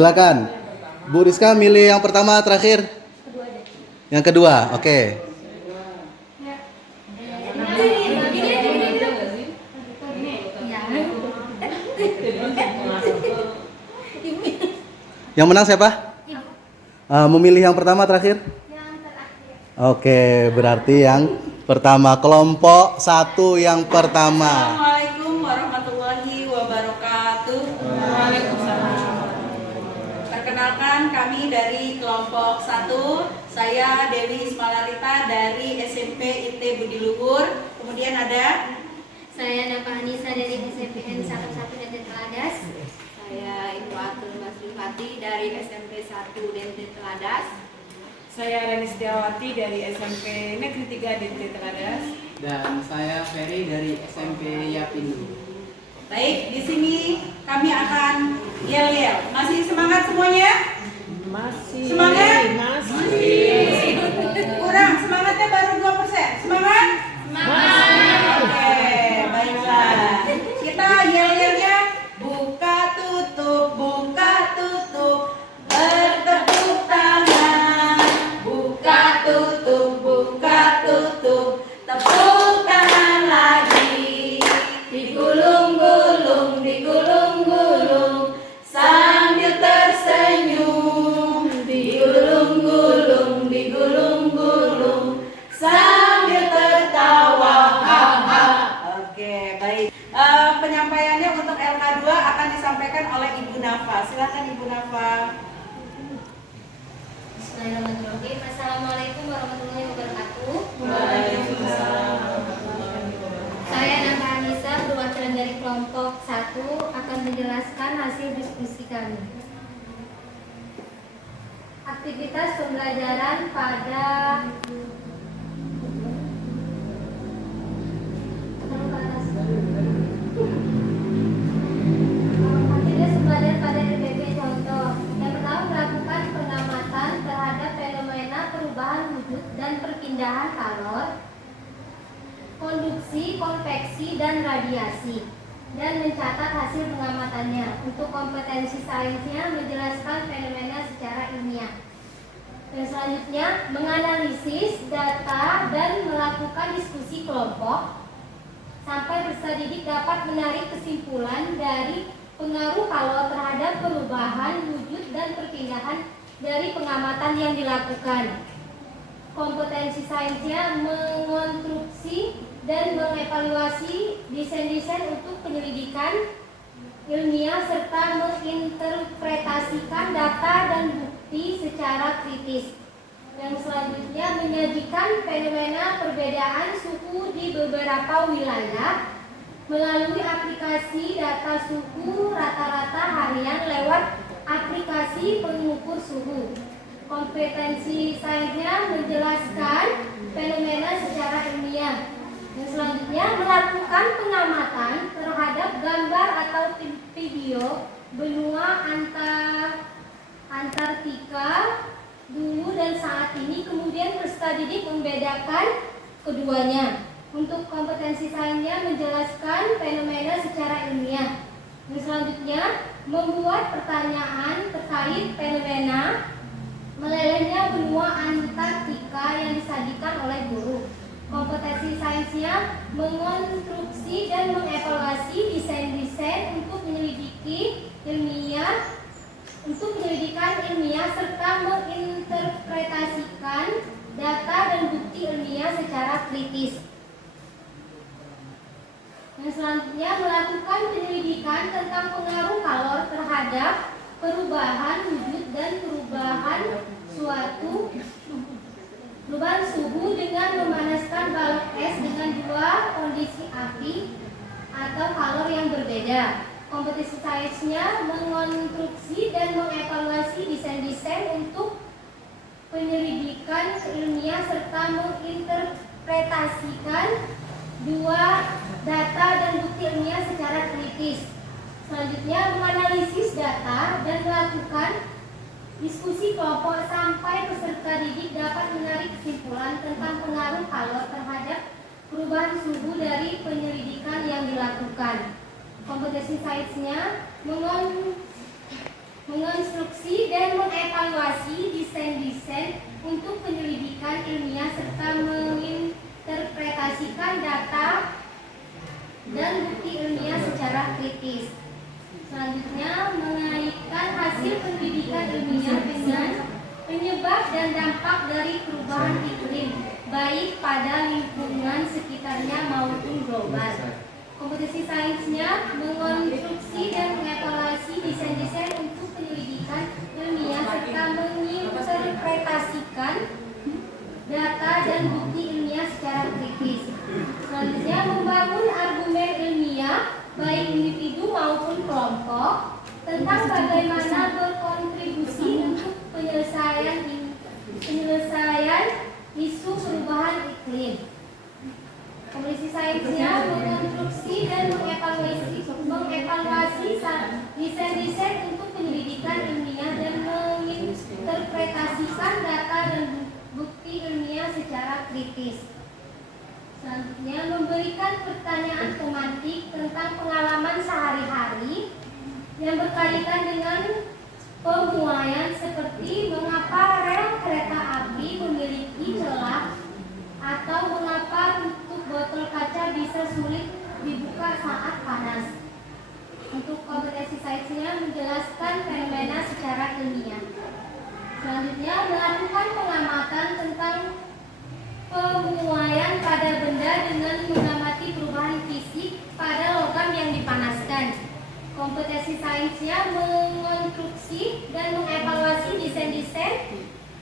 Silakan. Bu Rizka milih yang pertama terakhir. Yang kedua, oke. Yang menang siapa? Memilih yang pertama terakhir? Oke, berarti yang pertama, kelompok 1 yang pertama. Assalamualaikum warahmatullahi wabarakatuh. Waalaikumsalam. Perkenalkan, kami dari kelompok 1. Saya Dewi Ismalarita dari SMP IT Budi Luhur. Kemudian ada Saya Napa Anissa dari SMPN 1 Dente Teladas. Saya Ibu Atul Masrifati dari SMP 1 Dente Teladas. Saya Rani Setiawati dari SMP Negeri 3 Dente Teladas. Dan saya Ferry dari SMP Yapindo. baik, di sini kami akan yel-yel. Masih semangat semuanya? Masih. Semangat? Masih. Kurang, semangatnya baru 2%. Semangat? Oke, baiklah. Kita yel-yelnya buka tutup bertepuk tangan. Buka tutup tepuk tangan lagi. Digulung-gulung sambil tersenyum. Digulung-gulung sambil tertawa. Oke, baik. Penyampaiannya untuk LK2 akan disampaikan oleh Ibu Nafa. Silakan Ibu Nafa. Bismillahirrahmanirrahim. Assalamualaikum warahmatullahi wabarakatuh. Saya Napa Anissa, perwakilan dari kelompok 1 akan menjelaskan hasil diskusi kami. Aktivitas pembelajaran pada RPP contoh. Yang pertama, melakukan pengamatan terhadap fenomena perubahan wujud dan perpindahan kalor, konduksi, konveksi, dan radiasi, dan mencatat hasil pengamatannya. Untuk kompetensi sainsnya, menjelaskan fenomena secara ilmiah. Dan selanjutnya, menganalisis data dan melakukan diskusi kelompok sampai peserta didik dapat menarik kesimpulan dari pengaruh kalor terhadap perubahan wujud dan perpindahan dari pengamatan yang dilakukan. Kompetensi sainsnya mengonstruksi dan mengevaluasi desain-desain untuk penyelidikan ilmiah serta menginterpretasikan data dan bukti secara kritis. Yang selanjutnya, menyajikan fenomena perbedaan suhu di beberapa wilayah melalui aplikasi data suhu rata-rata harian lewat aplikasi pengukur suhu. Kompetensi sainsnya menjelaskan fenomena secara ilmiah. Dan selanjutnya, melakukan pengamatan terhadap gambar atau video benua Antartika dulu dan saat ini, kemudian peserta didik membedakan keduanya. Untuk kompetensi sainsnya menjelaskan fenomena secara ilmiah. Dan selanjutnya, membuat pertanyaan terkait fenomena melelehnya benua Antartika yang disajikan oleh guru. Kompetensi sainsnya mengonstruksi dan mengevaluasi desain-desain untuk penyelidikan ilmiah serta menginterpretasikan data dan bukti ilmiah secara kritis. Yang selanjutnya, melakukan penyelidikan tentang pengaruh kalor terhadap perubahan wujud dan perubahan suhu dengan memanaskan balok es dengan dua kondisi api atau kalor yang berbeda. Kompetensi sainsnya mengonstruksi dan mengevaluasi desain-desain untuk penyelidikan ilmiah serta menginterpretasikan dua data dan bukti ilmiah secara kritis. Selanjutnya, menganalisis data dan melakukan diskusi kelompok sampai peserta didik dapat menarik kesimpulan tentang pengaruh kalor terhadap perubahan suhu dari penyelidikan yang dilakukan. Kompetensi sainsnya mengonstruksi dan mengevaluasi desain-desain untuk penyelidikan ilmiah serta menginterpretasikan data dan bukti ilmiah secara kritis. Selanjutnya, mengaitkan hasil pendidikan ilmiah dengan penyebab dan dampak dari perubahan iklim, baik pada lingkungan sekitarnya maupun global. Kompetisi sainsnya mengonstruksi dan mengevaluasi desain-desain untuk penyelidikan ilmiah serta menginterpretasikan data dan bukti ilmiah secara kritis. Selanjutnya, membangun argumen ilmiah baik individu maupun kelompok tentang bagaimana berkontribusi untuk penyelesaian isu perubahan iklim. Kompetisi sainsnya mengonstruksi dan mengevaluasi desain-desain untuk penyelidikan ilmiah dan menginterpretasikan data dan bukti ilmiah secara kritis. Selanjutnya, memberikan pertanyaan tematik tentang pengalaman sehari-hari yang berkaitan dengan pemuaian seperti mengapa rel kereta api memiliki celah atau mengapa tutup botol kaca bisa sulit dibuka saat panas. Untuk kompetensi sainsnya menjelaskan fenomena secara ilmiah. Selanjutnya, melakukan pengamatan tentang pemuaian pada benda dengan mengamati perubahan fisik pada logam yang dipanaskan. Kompetensi sainsnya mengonstruksi dan mengevaluasi desain-desain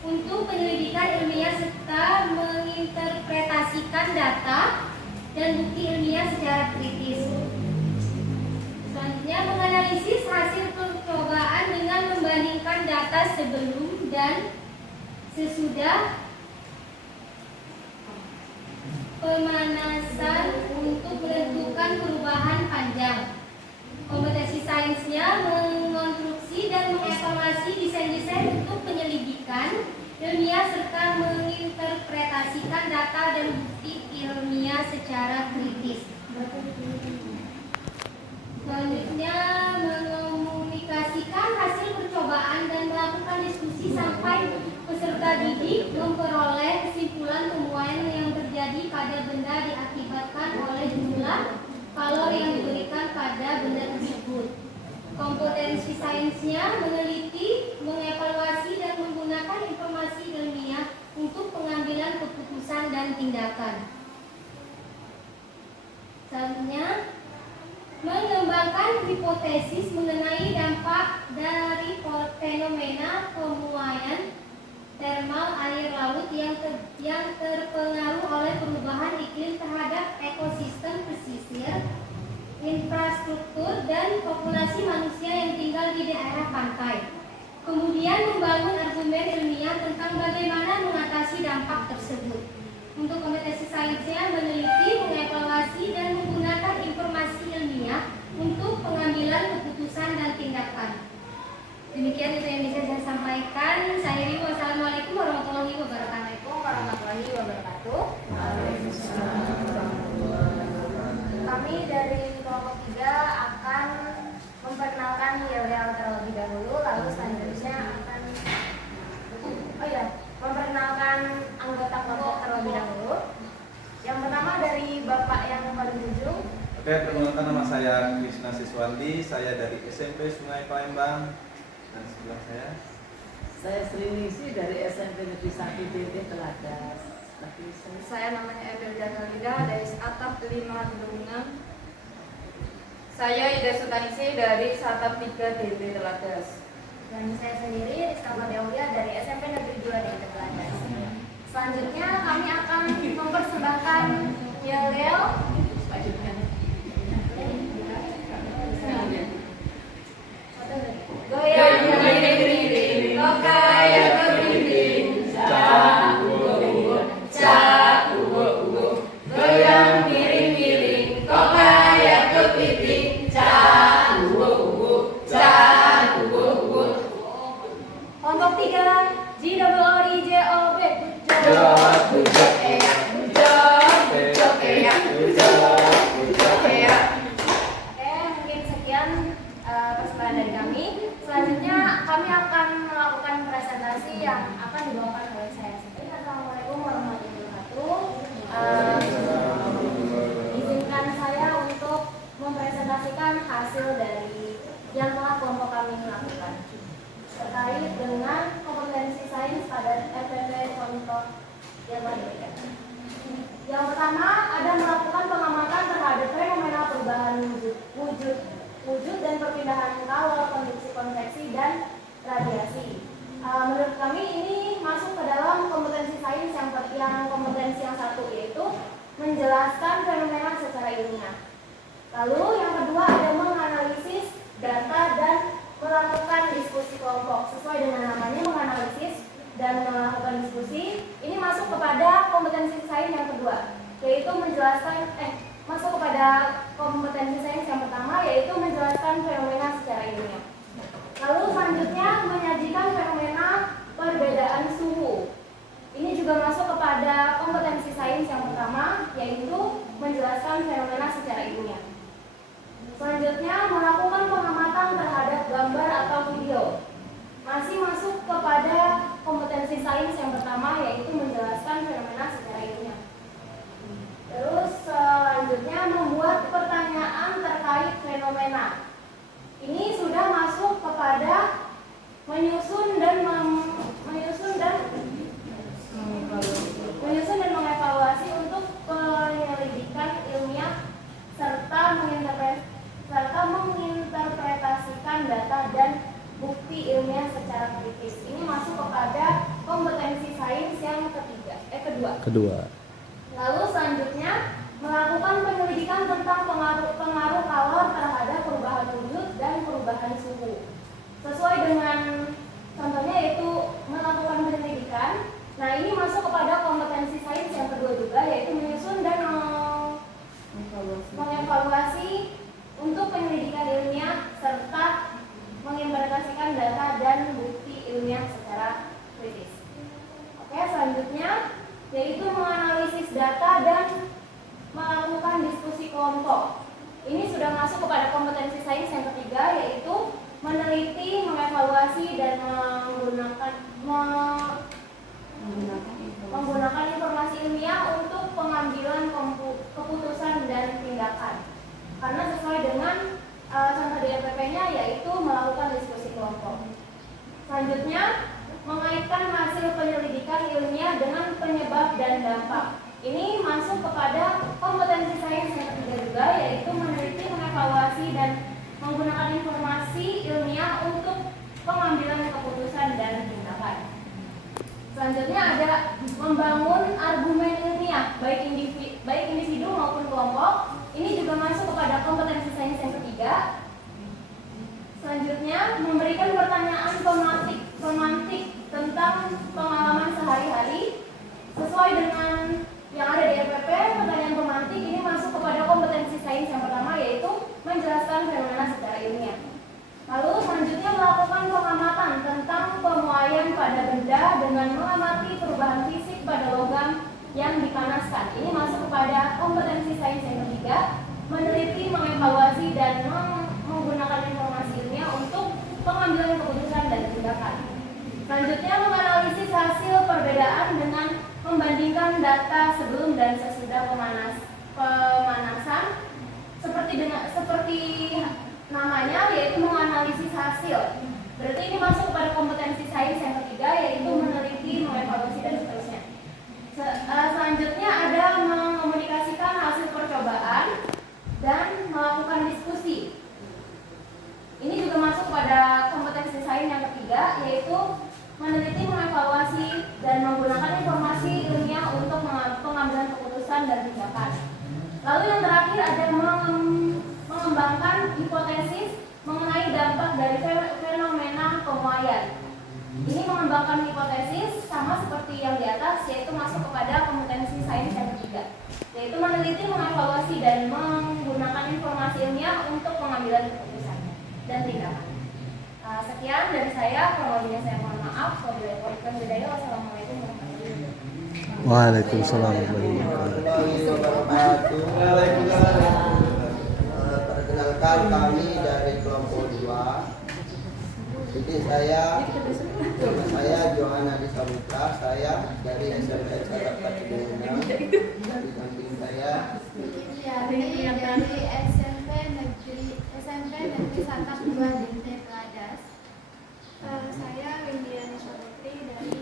untuk penyelidikan ilmiah serta menginterpretasikan data dan bukti ilmiah secara kritis. Selanjutnya, menganalisis hasil percobaan dengan membandingkan data sebelum dan sesudah pemanasan untuk menentukan perubahan panjang. Kompetensi sainsnya mengonstruksi dan mengevaluasi desain-desain untuk penyelidikan ilmiah serta menginterpretasikan data dan bukti ilmiah secara kritis. Selanjutnya, mengomunikasikan hasil percobaan dan melakukan diskusi sampai peserta didik memperoleh kesimpulan temuan yang terjadi pada benda diakibatkan oleh jumlah kalori yang diberikan pada benda tersebut. Kompetensi sainsnya meneliti, mengevaluasi dan menggunakan informasi ilmiah untuk pengambilan keputusan dan tindakan. Selanjutnya, mengembangkan hipotesis mengenai dampak dari fenomena pemuaian termal air laut yang terpengaruh oleh perubahan iklim terhadap ekosistem pesisir, infrastruktur, dan populasi manusia yang tinggal di daerah pantai. Kemudian membangun argumen ilmiah tentang bagaimana mengatasi dampak tersebut. Untuk kompetensi sainsnya meneliti, mengevaluasi, dan menggunakan informasi ilmiah untuk pengambilan keputusan dan tindakan. Demikian itu yang bisa saya sampaikan. Saya Ri, wassalamualaikum warahmatullahi wabarakatuh. Kami dari kelompok 3 akan memperkenalkan Yel-Yel terlebih dahulu, lalu selanjutnya akan memperkenalkan anggota kelompok terlebih dahulu. Yang pertama dari Bapak yang paling ujung. Oke, perkenalkan, nama saya Krisna Siswandi, saya dari SMP Sungai Palembang. Dan sebelah saya Sri Ningsi dari SMP Negeri 1 DT Teladas. Saya namanya Ebel Janalida dari Atap 5 Dungan. Saya Ida Sutanisi dari Atap 3 DT Teladas. Dan saya sendiri Rizka Madiaulia dari SMP Negeri 2 DT Teladas. Selanjutnya kami akan mempersembahkan Yel-Yel. Goyang miring-miring, kok kayak kepiting. Cak ugo-ugo, goyang miring-miring, kok kayak kepiting. Cak ugo-ugo. Kelompok 3, G-O-O-D-J-O-B. Bujok, eyak, bujok, eyak, bujok, eyak. Oke, mungkin sekian persembahan dari kami. Selanjutnya kami akan melakukan presentasi yang akan dibawakan oleh saya sendiri. Assalamualaikum warahmatullahi wabarakatuh. Izinkan saya untuk mempresentasikan hasil dari yang telah kelompok kami lakukan terkait dengan kompetensi sains pada FPP contoh yang berbeda. Yang pertama, ada melakukan pengamatan terhadap fenomena perubahan wujud dan perpindahan kalor, konduksi konveksi, dan radiasi. Menurut kami ini masuk ke dalam kompetensi sains yang kompetensi yang satu, yaitu menjelaskan fenomena secara ilmiah. Lalu yang kedua ada menganalisis data dan melakukan diskusi kelompok. Sesuai dengan namanya, menganalisis dan melakukan diskusi, ini masuk kepada kompetensi sains yang kedua, yaitu menjelaskan masuk kepada kompetensi sains yang pertama, yaitu menjelaskan fenomena secara ilmiah. Lalu selanjutnya menyajikan fenomena perbedaan suhu. Ini juga masuk kepada kompetensi sains yang pertama, yaitu menjelaskan fenomena secara ilmiah. Selanjutnya melakukan pengamatan terhadap gambar atau video. Masih masuk kepada kompetensi sains yang pertama, yaitu menjelaskan fenomena secara ilmiah. Terus selanjutnya membuat pertanyaan terkait fenomena. Ini sudah masuk kepada menyusun dan mengevaluasi untuk penyelidikan ilmiah serta menginterpretasikan data dan bukti ilmiah secara kritis. Ini masuk kepada kompetensi sains yang kedua. Lalu selanjutnya melakukan penyelidikan tentang pengaruh kalor terhadap perubahan wujud dan perubahan suhu. Sesuai dengan contohnya yaitu melakukan penyelidikan. Nah, ini masuk kepada kompetensi sains yang kedua juga, yaitu menyusun dan mengevaluasi untuk penyelidikan ilmiah serta menginterpretasikan data dan bukti ilmiah secara kritis. Oke, selanjutnya yaitu menganalisis data dan melakukan diskusi kelompok. Ini sudah masuk kepada kompetensi sains yang ketiga, yaitu meneliti, mengevaluasi, dan menggunakan informasi ilmiah untuk pengambilan keputusan dan tindakan. Karena sesuai dengan contoh di FPP-nya, yaitu melakukan diskusi kelompok. Selanjutnya mengaitkan hasil penyelidikan ilmiah dengan penyebab dan dampak. Ini masuk kepada kompetensi sains yang ketiga juga, yaitu meneliti, mengevaluasi, dan menggunakan informasi ilmiah untuk pengambilan keputusan dan tindakan. Selanjutnya ada membangun argumen ilmiah, baik individu maupun kelompok. Ini juga masuk kepada kompetensi sains yang ketiga. Selanjutnya memberikan pertanyaan pemantik tentang pengalaman sehari-hari. Sesuai dengan yang ada di FPP, pertanyaan pemantik ini masuk kepada kompetensi sains yang pertama, yaitu menjelaskan fenomena secara ilmiah. Lalu selanjutnya melakukan pengamatan tentang pemuaian pada benda dengan mengamati perubahan fisik pada logam yang dipanaskan. Ini masuk kepada kompetensi sains yang ketiga, meneliti, mengevaluasi, dan menggunakan informasi ilmiah untuk pengambilan keputusan dan tindakan. Selanjutnya menganalisis hasil perbedaan dengan membandingkan data sebelum dan sesudah pemanasan seperti namanya, yaitu menganalisis hasil. Berarti ini masuk kepada kompetensi sains yang ketiga, yaitu meneliti, mengevaluasi, dan seterusnya. Selanjutnya ada mengomunikasikan hasil percobaan dan melakukan diskusi. Ini juga masuk pada kompetensi sains yang ketiga, yaitu meneliti, mengevaluasi, dan menggunakan informasi ilmiah untuk pengambilan keputusan dan tindakan. Lalu yang terakhir ada mengembangkan hipotesis mengenai dampak dari fenomena pemuaian. Ini mengembangkan hipotesis sama seperti yang di atas, yaitu masuk kepada kompetensi sains yang ketiga, yaitu meneliti, mengevaluasi, dan menggunakan informasi ilmiah untuk pengambilan keputusan dan tindakan. Sekian dari saya, kurang lebihnya saya mohon maaf. Wassalamualaikum warahmatullahi wabarakatuh. Waalaikumsalam warahmatullahi wabarakatuh. Perkenalkan kami dari kelompok 2 Jadi saya Johanna Disamutra, saya dari SMP Jakarta Cibinong. Di samping saya dari SMP Negeri Satap 2 Dente Peladas. Saya Windiani Saputri dari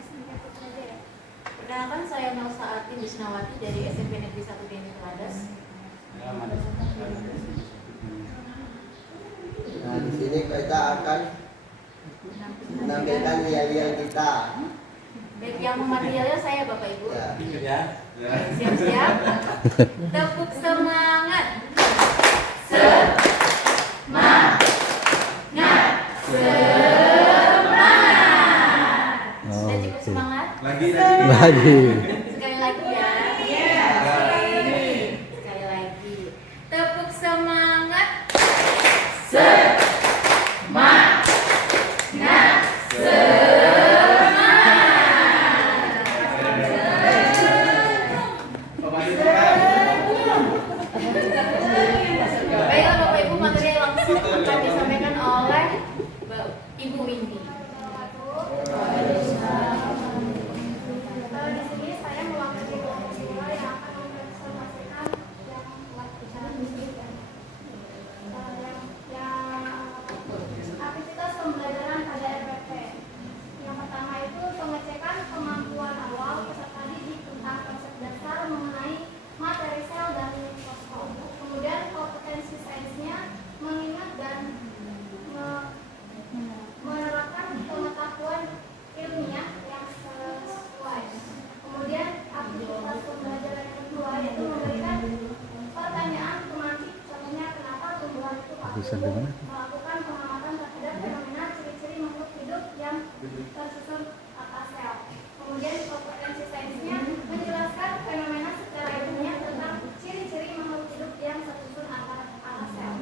SMP Putrajaya. Perkenalkan, saya Nausa Ati Wisnawati dari SMP Negeri 1 Dente Peladas. Nah, di sini kita akan menampilkan yel-yel kita. Baik, yang mematerialnya saya Bapak Ibu. Ya. Siap-siap. Tepuk semangat. Sudah cukup semangat? Lagi. Sekali lagi ya. Sekali lagi. Tepuk semangat. Baiklah Bapak Ibu, materi langsung akan disampaikan oleh Ibu Windy. Di sini saya mewakili kelompok sekolah yang akan mempresentasikan yang telah bicara di sini. Yang aktivitas pembelajaran pada RPP. Yang pertama itu pengecekan kemampuan awal peserta didik tentang konsep dasar mengenai materi sel dan mikroskop. Kemudian kompetensi sainsnya mengingat dan menerapkan pengetahuan ilmiah yang sesuai. Kemudian aktivitas pembelajaran yang kedua yaitu memberikan pertanyaan tematik, contohnya kenapa tumbuhan itu tumbuh, melakukan pengamatan terhadap fenomena ciri-ciri makhluk hidup yang tersusun atas sel. Kemudian kompetensi sainsnya menjelaskan fenomena secara ilmiah tentang ciri-ciri makhluk hidup yang tersusun atas sel.